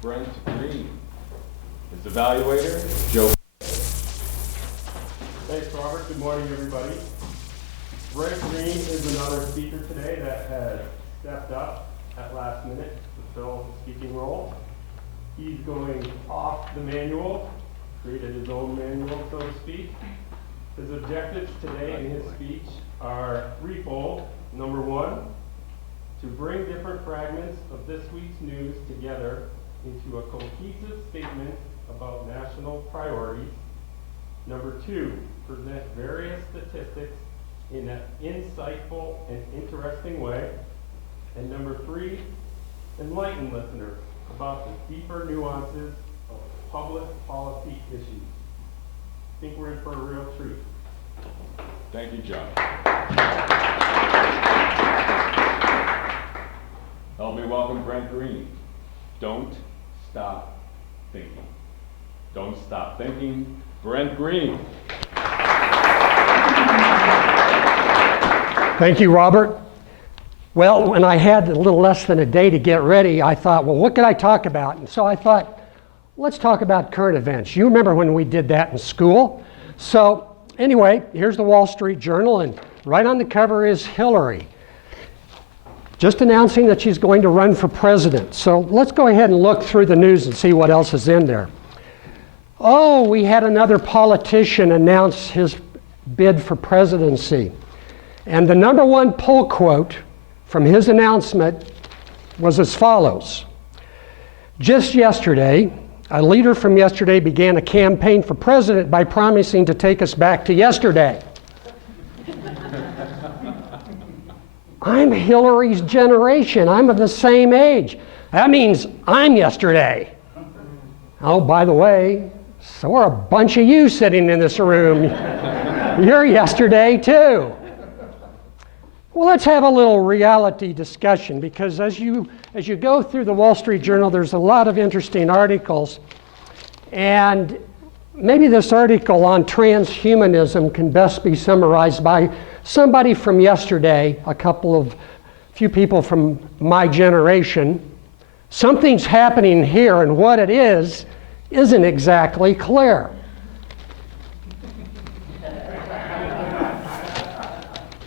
Brent Green. His evaluator, Joe. Thanks, Robert. Good morning, everybody. Brent Green is another speaker today that has stepped up at last minute to fill the speaking role. He's going off the manual, created his own manual, so to speak. His objectives today in his speech are threefold. Number one, to bring different fragments of this week's news together into a cohesive statement about national priorities. Number two, present various statistics in an insightful and interesting way. And number three, enlighten listeners about the deeper nuances of public policy issues. I think we're in for a real treat. Thank you, John. Help me welcome Brent Green. Don't stop thinking. Don't stop thinking. Brent Green. Thank you, Robert. Well, when I had a little less than a day to get ready, I thought, well, what could I talk about? And so I thought, let's talk about current events. You remember when we did that in school? So anyway, here's the Wall Street Journal, and right on the cover is Hillary, just announcing that she's going to run for president. So let's go ahead and look through the news and see what else is in there. Oh, we had another politician announce his bid for presidency. And the number one pull quote from his announcement was as follows. Just yesterday, a leader from yesterday began a campaign for president by promising to take us back to yesterday. I'm Hillary's generation. I'm of the same age. That means I'm yesterday. Oh, by the way, so are a bunch of you sitting in this room. You're yesterday too. Well, let's have a little reality discussion, because as you go through the Wall Street Journal, there's a lot of interesting articles. And maybe this article on transhumanism can best be summarized by somebody from yesterday, few people from my generation. Something's happening here, and what it is isn't exactly clear.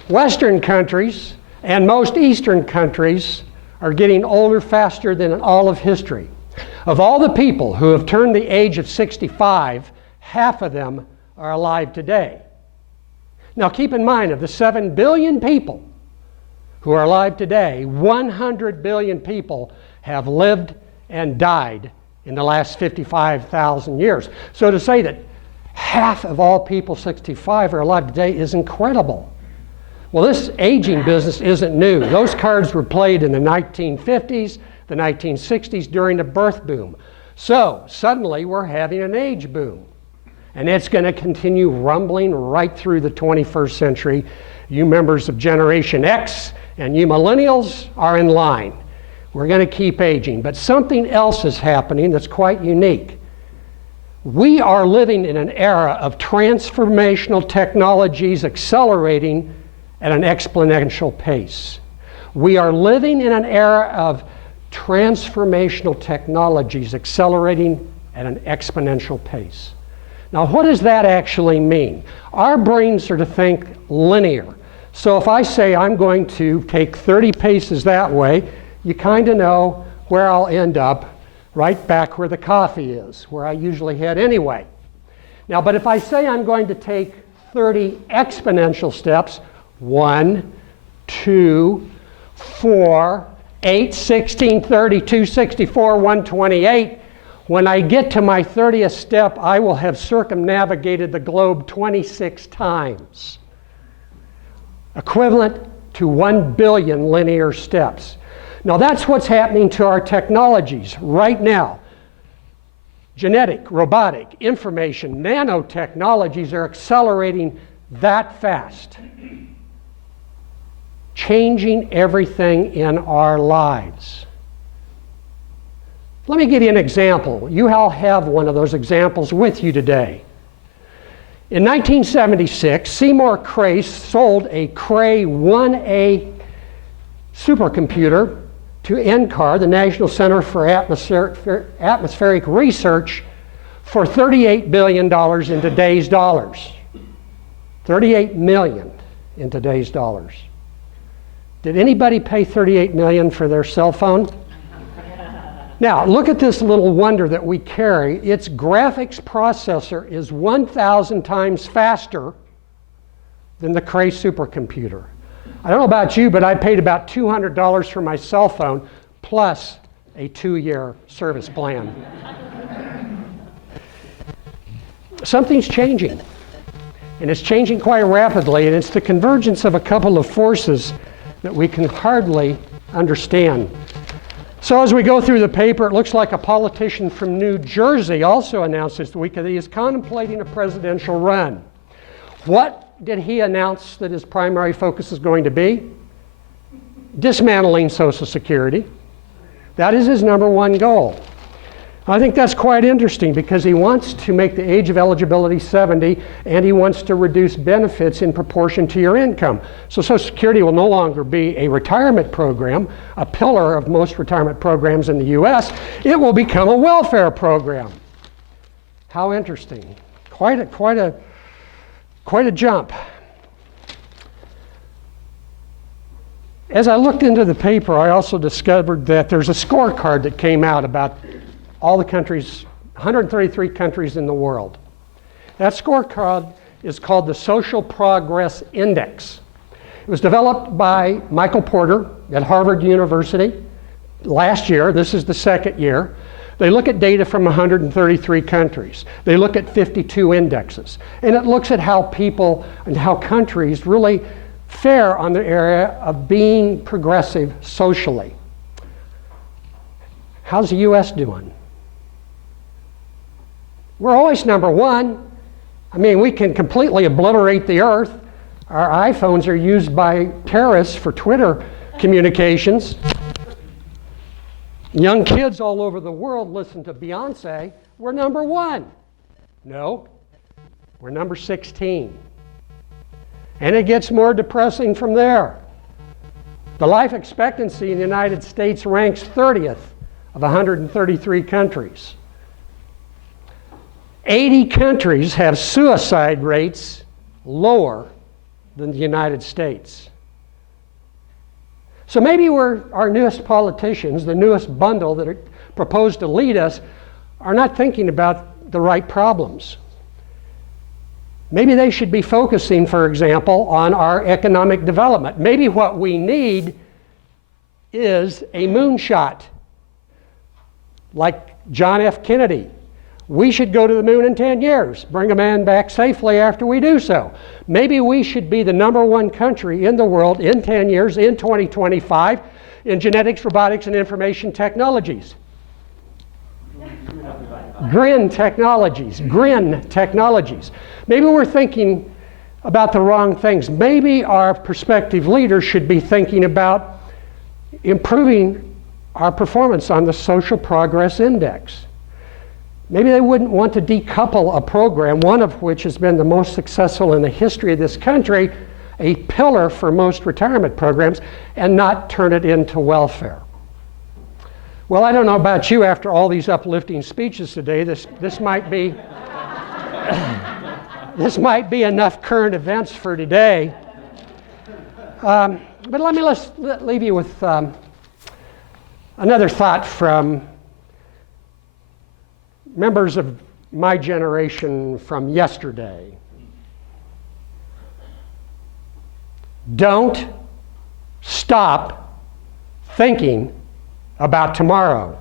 Western countries and most Eastern countries are getting older faster than in all of history. Of all the people who have turned the age of 65, half of them are alive today. Now keep in mind, of the 7 billion people who are alive today, 100 billion people have lived and died in the last 55,000 years. So to say that half of all people 65 are alive today is incredible. Well, this aging business isn't new. Those cards were played in the 1950s, the 1960s during the birth boom. So suddenly we're having an age boom. And it's going to continue rumbling right through the 21st century. You members of Generation X and you millennials are in line. We're going to keep aging. But something else is happening that's quite unique. We are living in an era of transformational technologies accelerating at an exponential pace. We are living in an era of transformational technologies accelerating at an exponential pace. Now, what does that actually mean? Our brains are to think linear. So if I say I'm going to take 30 paces that way, you kind of know where I'll end up, right back where the coffee is, where I usually head anyway. Now, but if I say I'm going to take 30 exponential steps, 1, 2, 4, 8, 16, 32, 64, 128. When I get to my 30th step, I will have circumnavigated the globe 26 times, equivalent to 1 billion linear steps. Now that's what's happening to our technologies right now. Genetic, robotic, information, nanotechnologies are accelerating that fast, changing everything in our lives. Let me give you an example. You all have one of those examples with you today. In 1976, Seymour Cray sold a Cray 1A supercomputer to NCAR, the National Center for Atmospheric Research, for $38 billion in today's dollars. 38 million in today's dollars. Did anybody pay 38 million for their cell phone? Now, look at this little wonder that we carry. Its graphics processor is 1,000 times faster than the Cray supercomputer. I don't know about you, but I paid about $200 for my cell phone plus a 2-year service plan. Something's changing, and it's changing quite rapidly, and it's the convergence of a couple of forces that we can hardly understand. So as we go through the paper, it looks like a politician from New Jersey also announced this week that he is contemplating a presidential run. What did he announce that his primary focus is going to be? Dismantling Social Security. That is his number one goal. I think that's quite interesting because he wants to make the age of eligibility 70 and he wants to reduce benefits in proportion to your income. So Social Security will no longer be a retirement program, a pillar of most retirement programs in the US. It will become a welfare program. How interesting. Quite a jump. As I looked into the paper, I also discovered that there's a scorecard that came out about all the countries, 133 countries in the world. That scorecard is called the Social Progress Index. It was developed by Michael Porter at Harvard University last year. This is the second year. They look at data from 133 countries. They look at 52 indexes. And it looks at how people and how countries really fare on the area of being progressive socially. How's the US doing? We're always number one. I mean, we can completely obliterate the earth. Our iPhones are used by terrorists for Twitter communications. Young kids all over the world listen to Beyonce. We're number one. No, we're number 16. And it gets more depressing from there. The life expectancy in the United States ranks 30th of 133 countries. 80 countries have suicide rates lower than the United States. So maybe our newest politicians, the newest bundle that are proposed to lead us, are not thinking about the right problems. Maybe they should be focusing, for example, on our economic development. Maybe what we need is a moonshot, like John F. Kennedy. We should go to the moon in 10 years, bring a man back safely after we do so. Maybe we should be the number one country in the world in 10 years, in 2025, in genetics, robotics, and information technologies. GRIN technologies. Maybe we're thinking about the wrong things. Maybe our prospective leaders should be thinking about improving our performance on the Social Progress Index. Maybe they wouldn't want to decouple a program, one of which has been the most successful in the history of this country, a pillar for most retirement programs, and not turn it into welfare. Well, I don't know about you, after all these uplifting speeches today, this might be this might be enough current events for today. But let's leave you with another thought from members of my generation from yesterday. Don't stop thinking about tomorrow.